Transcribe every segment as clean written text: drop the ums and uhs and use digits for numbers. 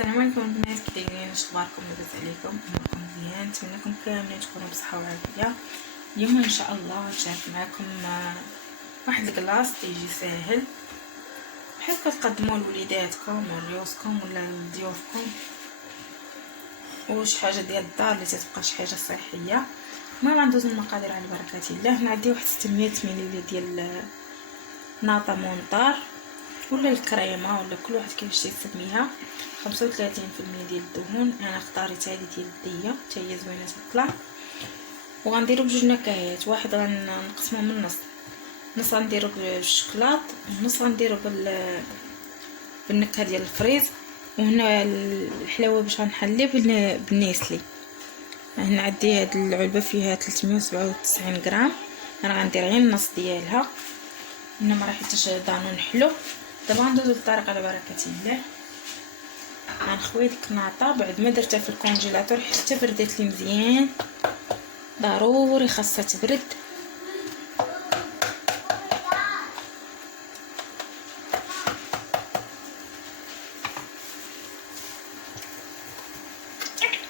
السلام عليكم البنات، كي دايرين؟ اش اخباركم؟ لاباس عليكم؟ نكون مزيان، نتمنىكم كاملين تكونوا بصحه وعافيه. اليوم ان شاء الله غنشارك معكم واحد الكلاص تيجي ساهل بحال كتقدموا لوليداتكم وريوسكم ولا لضيوفكم، وشي حاجه ديال الدار اللي تتبقى شي حاجه صحيه. المهم غندوز المقادير على بركه الله. هنا عندي واحد 600 ملل ديال ناطا مونطار ولا الكريمه ولا كل واحد كيفاش يسميها. 35% ديال الدهون، انا اختاريت هذه ديال الديه حتى هي زوينه تطلع. وغنديرو بجوج نكهات، واحد غنقسمو من نص غنديرو بالشكلاط ونص غنديرو بالنكهه ديال الفريز. وهنا الحلاوه باش غنحليه بالنيسلي. هنا عندي هاد العلبه فيها 397 غرام، انا غندير غير النص ديالها. هنا ما راحيتش دانون حلو. دابا غندوزو للطريقه على بركه الله. غنخوي ديك الناطا بعد ما درتها في الكونجيلاتور حتى بردات لي مزيان، ضروري خاصها تبرد.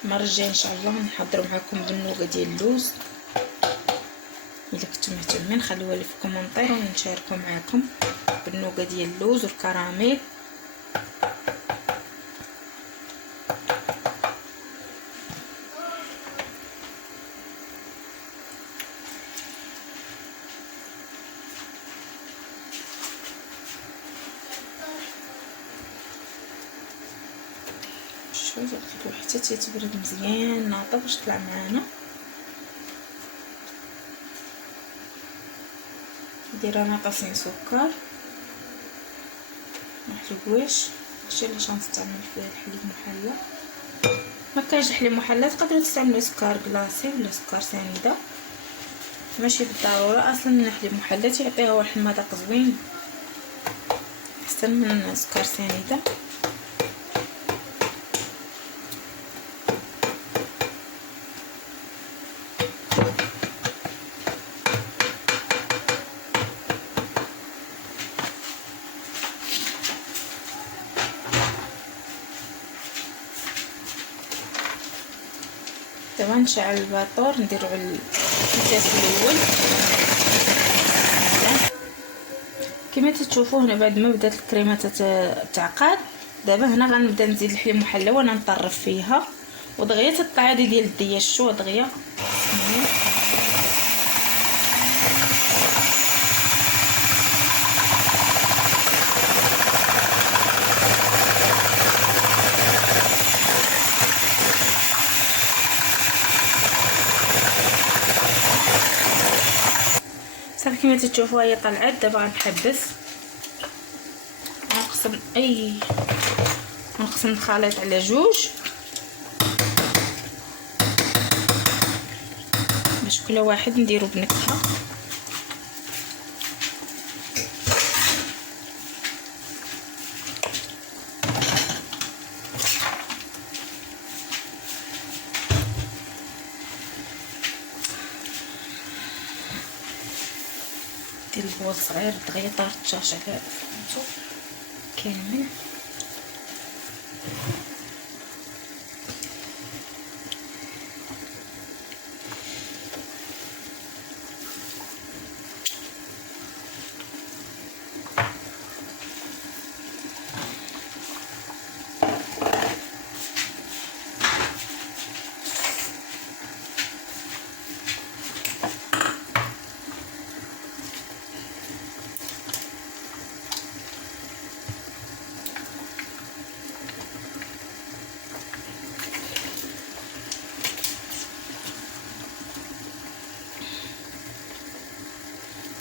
المره الجايه ان شاء الله نحضروا معكم بالنوغه ديال اللوز. الا كنتم مهتمين خليوها لي في الكومونتير ونشاركوا معكم بالنوغه ديال اللوز والكراميل. شوف حتى تيتبرد مزيان ناطا باش طلع معانا. ندير انا طاسين سكر محلوش، هادشي اللي غنستعمل فيه الحليب محلى. ما كاينش حليب محلى تقدروا تستعملوا سكر كلاصي ولا سكر سنيده، ماشي بالضروره. اصلا الحليب محلى تيعطيه واحد المذاق زوين احسن من سكر سنيده. دابا نشعل الباطور نديرو على الكاس الاول كما تشوفوا. هنا بعد ما بدات الكريمه تعقد، دابا هنا غنبدا نزيد الحليب محلى وانا نطرف فيها ودغيا تطلع هذه ديال الديه الشو دغيا. صافي كما تشوفوا هي طلعت. دابا غنحبس غنقسم الخليط على جوج باش كل واحد نديرو بنكهه. دير البول صغير دغيا طارت الشاشه فهمتو كامل.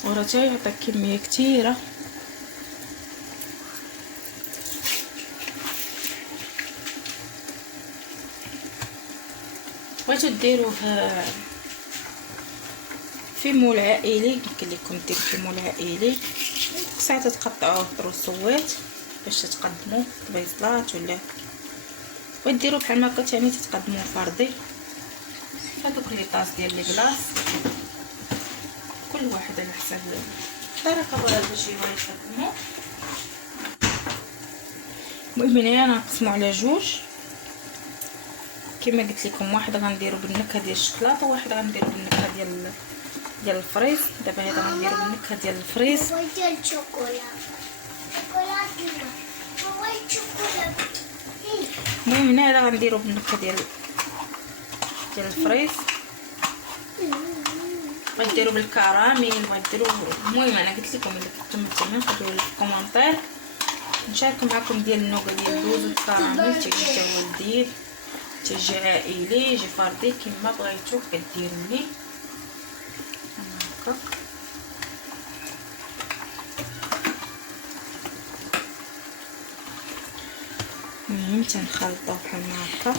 وراه تيعطيك كميه كثيره. بغيتو ديروه في مول عائلي، يمكن لكم ديروا في مول عائلي ساعات تقطعوه طروسوات باش تقدموا بيضات ولا وديروا بحال ما قلت يعني تتقدموا فردي. هذوك لي طاس ديال لي كلاص كل واحد على حسب الطريقه باش يقدموا. المهم هنايا غنقسمو على جوج كما قلت لكم. واحد غنديرو بالنكهه ديال الشكلاط وواحد غنديرو بالنكهه ديال الفريز. دابا هذا غنديرو بالنكهه ديال الفريز. ديال الشوكولا المهم هنا هذا غنديرو بالنكهه ديال الفريز. غديروا بالكراميل غديروا. المهم انا قلت لكم الا كنتم مهتمين خليو لي في الكومونتير نشارك معكم ديال النوغا ديال اللوز والكراميل. تيجي حتى هو لذيذ، تيجي عائلي، يجي فردي كما بغيتو كديروا ليه هكا. المهم تنخلطوه بحال هكا.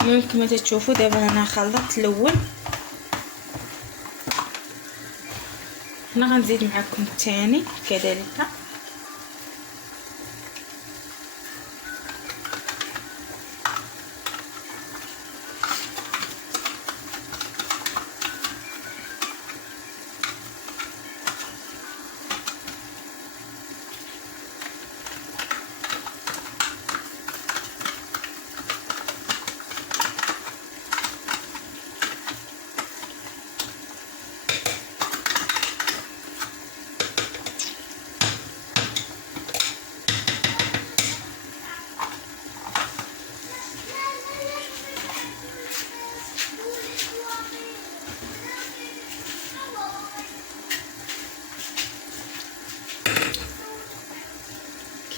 المهم كما تشوفوا دابا انا خلطت الاول. هنا غنزيد معكم الثاني كذلك.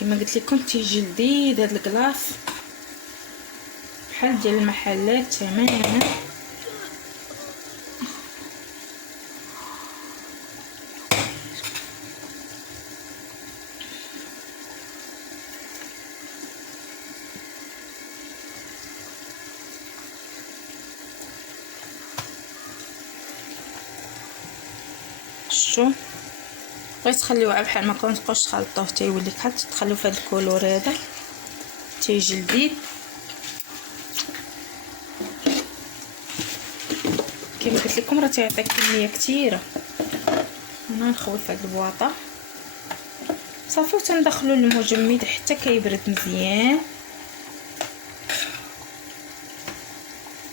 كما قلت لكم تيجي لذيذ هذا الكلاص بحال ديال المحلات تماما. شتو بغيت تخليوها بحال ما كنتبقاوش تخلطوه تيولي كحل. تخليو في هذا الكولور هذا تيجي لذيذ. كما قلت لكم راه تيعطي كميه كثيره. انا نخوي في هذه البواطه صافي وتندخلو المجمد حتى كيبرد مزيان.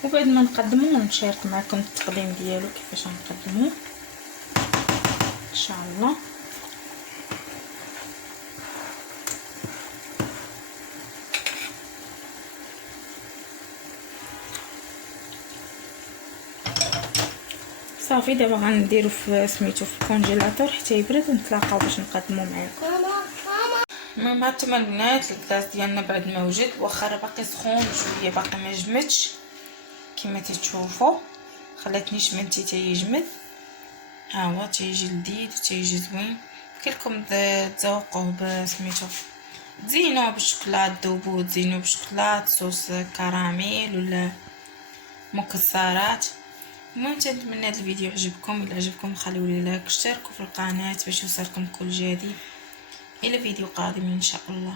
وبعد ما نقدمو نشارك معكم التقديم ديالو كيفاش غنقدموه ان شاء الله. صافي دابا غنديرو في سميتو في الكونجيلاتور حتى يبرد ونتلاقاو باش نقدمو معكم. المهم هانتوما البنات الكلاص ديالنا بعد ما وجد، واخا راه باقي سخون شويه باقي ما جمدش كما تشوفوا. خلاتني شمنتي تيجمد. ها هو تيجي لذيذ وتيجي زوين. كلكم تذوقوه بسميتو تزينوه بالشوكولات، ذوبوه تزينوه بالشوكولات صوص كراميل ولا مكسرات. المهم نتمنى هذا الفيديو عجبكم. الا عجبكم خليوا لي لايك، اشتركوا في القناه باش يوصلكم كل جديد. الى فيديو قادم ان شاء الله.